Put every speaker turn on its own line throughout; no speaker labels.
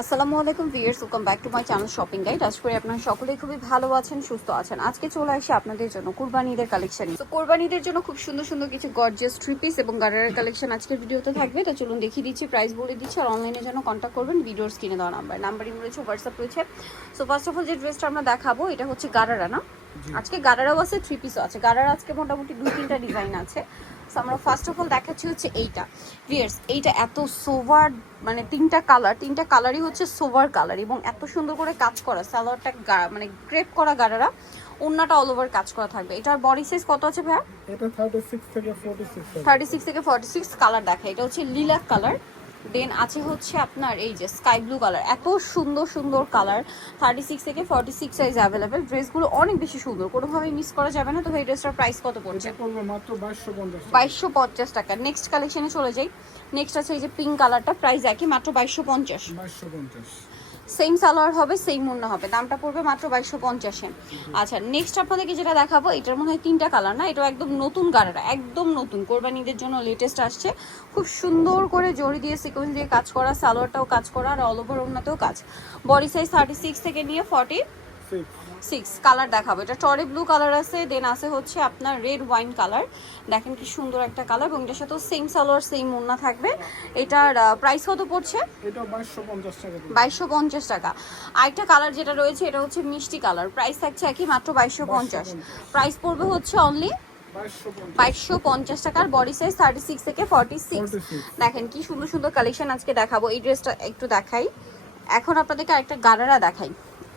আসসালামু আলাইকুম viewers welcome back to my channel shopping guide. আজ করে আপনারা সকলেই খুবই ভালো আছেন সুস্থ আছেন। আজকে চলে আসি আপনাদের জন্য কুরবানিদের কালেকশন তো কোরবানিদের জন্য খুব সুন্দর সুন্দর কিছু গর্জিয়াস থ্রি পিস এবং গার্ডারের কালেকশন আজকের ভিডিওতে থাকবে। তো চলুন দেখিয়ে দিচ্ছি প্রাইস বলে দিচ্ছি আর অনলাইনে জন্য কন্ট্যাক্ট করবেন ভিডিওর স্ক্রিনে দেওয়া নাম্বার নাম্বারিং রয়েছে হোয়াটসঅ্যাপ রয়েছে। সো ফার্স্ট অফ অল যে ড্রেসটা আমরা দেখাবো এটা হচ্ছে গারারা না? আজকে গারারাও আছে থ্রি পিসও আছে। গারারা আজকে মোটামুটি দুই তিনটা ডিজাইন আছে। আমরা ফার্স্ট অফ অল দেখাচ্ছি হচ্ছে এইটা। ভিয়ার্স এইটা এত সোভার মানে তিনটা কালার তিনটা কালারই হচ্ছে সোভার কালার এবং এত সুন্দর করে কাজ করা সালোয়ারটা মানে গ্রেপ করা গাড়ারা অন্যটা অল ওভার কাজ করা থাকবে। এটার বডি সাইজ কত আছে ভাইয়া?
এটা থার্টি সিক্স থেকে ফোর্টি সিক্স
থার্টি সিক্স থেকে ফর্টি সিক্স কালার দেখা এটা হচ্ছে লিলাক কালার দেন আছে হচ্ছে আপনার এই যে স্কাই ব্লু কালার এত সুন্দর সুন্দর কালার থার্টি সিক্স থেকে ফর্টি সিক্স সাইজ অ্যাভেলেবেল ড্রেসগুলো অনেক বেশি সুন্দর কোনোভাবেই মিস করা যাবে না তো এই ড্রেসটার প্রাইস কত পড়ছে
বাইশশো পঞ্চাশ
টাকা। নেক্সট কালেকশনে চলে যাই। নেক্সট আছে এই যে পিঙ্ক কালারটা প্রাইস একই মাত্র বাইশশো পঞ্চাশ।
বাইশশো পঞ্চাশ।
সেম সালোয়ার হবে সেম মুন্না হবে। দামটা পড়বে মাত্র বাইশশো পঞ্চাশে। আচ্ছা নেক্সট আপনাদেরকে যেটা দেখাবো, এটার মনে হয় তিনটা কালার না? এটা একদম নতুন গাড়াটা, একদম নতুন। কোরবানিদের জন্য লেটেস্ট আসছে। খুব সুন্দর করে জড়ি দিয়ে সিকোয়েন্স দিয়ে কাজ করা, সালোয়ারটাও কাজ করা, আর অল ওভার ওনাতেও কাজ। বডি সাইজ থার্টি সিক্স থেকে নিয়ে ফর্টি
সিক্স
কালার দেখাবো। এটা টরে ব্লু কালার আছে দেন আছে হচ্ছে আপনার রেড ওয়াইন কালার দেখেন কি সুন্দর একটা কালার এবং এটার সাথেও সেম সালোয়ার সেম মুন্না থাকবে। এটার প্রাইস কত পড়ছে?
বাইশশো পঞ্চাশ টাকা
আরেকটা কালার যেটা রয়েছে এটা হচ্ছে মিষ্টি কালার প্রাইস থাকছে একই মাত্র বাইশশো পঞ্চাশ। প্রাইস পড়বে হচ্ছে অনলি
বাইশশো পঞ্চাশ।
টাকার। বডি সাইজ থার্টি সিক্স থেকে ফর্টি সিক্স দেখেন কি সুন্দর সুন্দর কালেকশন আজকে দেখাবো। এই ড্রেসটা একটু দেখাই। এখন আপনাদেরকে আরেকটা গারারা দেখাই।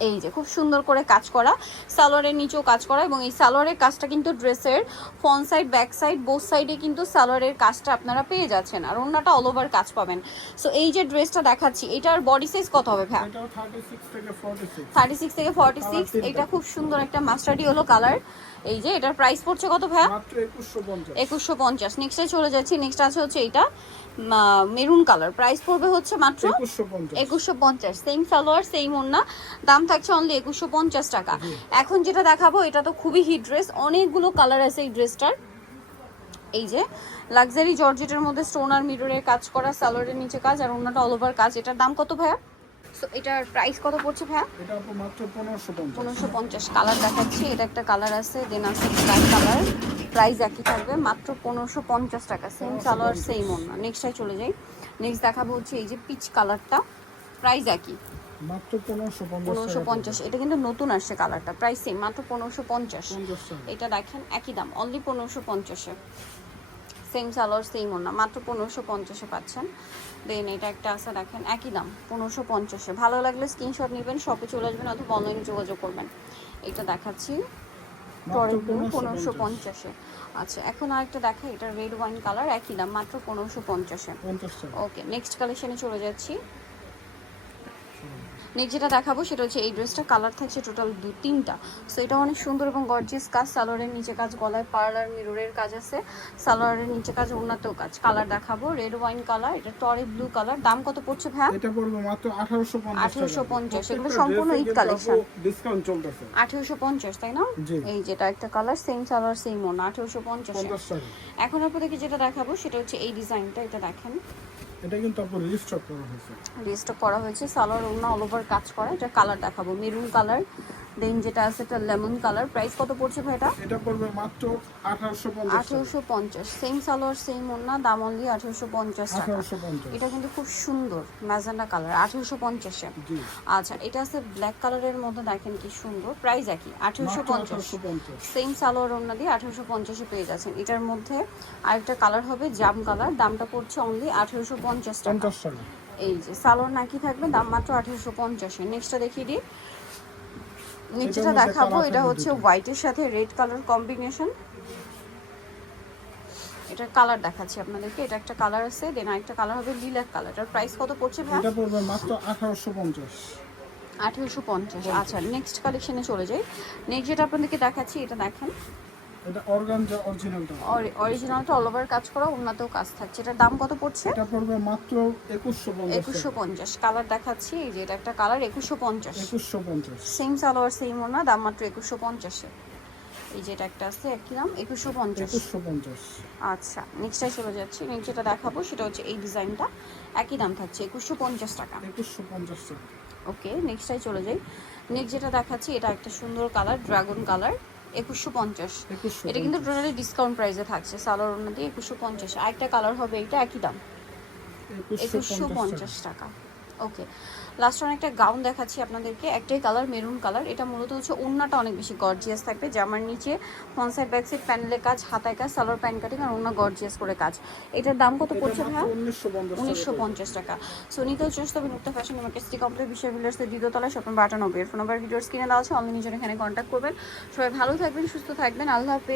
এই যে খুব সুন্দর করে কাজ করা। সালোয়ারের নিচেও কাজ করা এবং এই সালোয়ারের কাজটা কিন্তু ড্রেসের front side back side both সাইডে কিন্তু সালোয়ারের কাজটা আপনারা পেয়ে যাচ্ছেন আর অন্যটা অল ওভার কাজ পাবেন। সো এই যে ড্রেসটা দেখাচ্ছি এটার বডি সাইজ কত হবে ভ্যা
থার্টি সিক্স থেকে ফোর্টি সিক্স
এটা খুব সুন্দর একটা মাস্টার্ডি হলো কালার এই যে এটার প্রাইস পড়ছে কত ভাইয়া?
একুশশো পঞ্চাশ।
একুশশো পঞ্চাশ। নেক্সটে চলে যাচ্ছি নেক্সট আছে হচ্ছে এটা মেরুন কালার প্রাইস পড়বে হচ্ছে মাত্র
একুশশো পঞ্চাশ।
সেম সালোয়ার সেম ওন্না দাম থাকছে অনলি একুশশো পঞ্চাশ টাকা। এখন যেটা দেখাবো এটা তো খুবই হিট ড্রেস অনেকগুলো কালার আছে এই ড্রেসটার এই যে লাক্সারি জর্জেটের মধ্যে স্টোন আর মিররের কাজ করা সালোয়ারের নিচে কাজ আর অন্যটা অল ওভার কাজ। এটার দাম কত ভাইয়া? সো এটার প্রাইস কত পড়ছে ভাইয়া?
এটা মাত্র পনেরোশো
পনেরোশো পঞ্চাশ। কালার দেখাচ্ছি। এটা একটা কালার আছে দেন আছে কালার প্রাইস একই থাকবে মাত্র পনেরোশো পঞ্চাশ টাকা সেম সালোয়ার সেম অন্য নেক্সটটাই চলে যাই। নেক্সট দেখাবো হচ্ছে এই যে পিচ কালারটা প্রাইস একই।
মাত্র পনেরোশো পঞ্চাশ
এটা কিন্তু নতুন আসছে কালারটা প্রাইস সেম মাত্র পনেরোশো পঞ্চাশ।
পঞ্চাশ
এটা দেখেন একই দাম অনলি পনেরোশো পঞ্চাশে। সেম সালোয়ার সেম ওনা মাত্র পনেরোশো পঞ্চাশে পাচ্ছেন। দেন এটা একটা আছে দেখেন একই দাম পনেরোশো পঞ্চাশে। ভালো লাগলে স্ক্রিনশট নেবেন শপে চলে আসবেন অথবা অনলাইনে যোগাযোগ করবেন। এটা দেখাচ্ছি। টরে পনেরোশো পঞ্চাশে। আচ্ছা এখন আরেকটা দেখা এটা রেড ওয়াইন কালার একই দাম মাত্র পনেরোশো পঞ্চাশে। ওকে নেক্সট কালেকশনে চলে যাচ্ছি। নেক্সট যেটা দেখাবো সেটা হচ্ছে এই ড্রেসটা কালার থাকছে টোটাল দু তিনটা। সো এটা অনেক সুন্দর এবং গর্জিয়াস কাজ সালোয়ারের নিচে কাজ গলায় পার্লার মিররের কাজ আছে সালোয়ারের নিচে কাজ উন্নতও কাজ। কালার দেখাবো রেড ওয়াইন কালার এটা টরে ব্লু কালার দাম কত পড়ছে ভ্যা
এটা পড়বে মাত্র আঠারোশো পঞ্চাশ
1850 এগুলো সম্পূর্ণ ঈদ কালেকশন
ডিসকাউন্ট চলতেছে।
আঠেরোশো পঞ্চাশ তাই না? এই যেটা একটা কালার সেম সালোয়ার সেম ওন আঠেরোশো পঞ্চাশ।
পঞ্চাশ টাকা।
এখন আপনাদেরকে যেটা দেখাবো সেটা হচ্ছে এই ডিজাইনটা এটা দেখেন।
এটা কিন্তু আপনার রিস্টক করা হয়েছে।
রিস্টক করা হয়েছে। সালোয়ার ওড়না অল ওভার কাজ করা। এটা কালার দেখাবো। মেরুন কালার দেন যেটা আছে এটা লেমন কালার প্রাইস কত পড়ছে ভাই এটা
এটা পড়বে মাত্র আঠারোশো পঞ্চাশ টাকা।
আঠেরোশো পঞ্চাশ। সেম সালোয়ার সেম ওড়না দাম অনলি আঠেরোশো পঞ্চাশ টাকা।
আঠারোশো পঞ্চাশ।
এটা কিন্তু খুব সুন্দর ম্যাজেন্ডা কালার আঠেরোশো পঞ্চাশে।
জি।
আচ্ছা এটা আছে ব্ল্যাক কালারের মধ্যে দেখেন কি সুন্দর। প্রাইস একই আঠেরোশো
মাত্র
পঞ্চাশ
আঠারোশো পঞ্চাশ।
সেম সালোয়ার ওড়না দিয়ে আঠেরোশো পঞ্চাশে পেয়ে যাচ্ছেন। এটার মধ্যে আরেকটা কালার হবে জাম কালার দামটা পড়ছে অনলি আঠেরোশো পঞ্চাশ টাকা।
পঞ্চাশ টাকা।
এই যে সালোয়ার নাকি থাকবে দাম মাত্র আঠেরোশো পঞ্চাশে। নেক্সটটা দেখিয়ে দিই। নিচেটা দেখাবো এটা হচ্ছে
হোয়াইট
হোয়াইটের সাথে রেড কালার কম্বিনেশন এটার কালার দেখাচ্ছি আপনাদেরকে এটা একটা কালার আছে দেন আরেকটা কালার হবে লিলাক কালার এটার প্রাইস কত পড়ছে ভাই
এটা পড়বে মাত্র আঠারোশো পঞ্চাশ।
আঠেরোশো পঞ্চাশ আচ্ছা নেক্সট কালেকশনে চলে যাই। নেক্সট যেটা আপনাদেরকে দেখাচ্ছি এটা দেখেন।
এটা অর্গানজা অরিজিনালটা
অরিজিনালটা অল ওভার কাজ করা উন্নতও কাজ থাকছে। এটার দাম কত পড়ছে?
এটা পড়বে মাত্র একুশশো পঞ্চাশ
একুশশো পঞ্চাশ। কালার দেখাচ্ছি এই যে এটা একটা কালার একুশশো পঞ্চাশ।
একুশশো পঞ্চাশ।
সেম সালোয়ার সেম ওনা দাম মাত্র একুশশো পঞ্চাশে এই যেটা একটা আছে একই দাম একুশশো পঞ্চাশ।
একুশশো পঞ্চাশ।
আচ্ছা নেক্সটটাই চলে যাচ্ছি। নেক্সট যেটা দেখাবো সেটা হচ্ছে এই ডিজাইনটা একই দাম থাকছে একুশশো পঞ্চাশ টাকা।
একুশশো পঞ্চাশ টাকা।
ওকে নেক্সটটাই চলে যাই। নেক্সট যেটা দেখাচ্ছি এটা একটা সুন্দর কালার ড্রাগন কালার একুশশো পঞ্চাশ। এটা কিন্তু টোটালি ডিসকাউন্ট প্রাইসে থাকছে সালোয়ার ওনা দিয়ে একুশশো পঞ্চাশ। আরেকটা কালার হবে এটা একই দাম। একুশশো পঞ্চাশ টাকা। ওকে লাস্ট ওয়ান একটা গাউন দেখাচ্ছি আপনাদেরকে। একটাই কালার মেরুন কালার এটা মূলত হচ্ছে ওন্নাটা অনেক বেশি গর্জিয়াস থাকবে জামার নিচে ফ্রন্ট সাইড ব্যাক সাইড প্যানেলের কাজ হাতায় কাজ সালোয়ার প্যান্ট কাটিং আর ওন্না গর্জিয়াস করে কাজ। এটার দাম কত পড়ছে ভাইয়া? উনিশশো পঞ্চাশ টাকা। সো নিতেও চেষ্টা হবে Mukta fashion market city complex বিশ্ব ভিলার্সের দ্বিতীয় তলায় স্বপ্ন বাটানব্বই ফোন নাম্বার ভিডিওর স্ক্রিনে দেওয়া আছে। অনলাইনে জন্য এখানে কন্ট্যাক্ট করবেন। সবাই ভালো থাকবেন সুস্থ থাকবেন। আল্লাহ হাফেজ।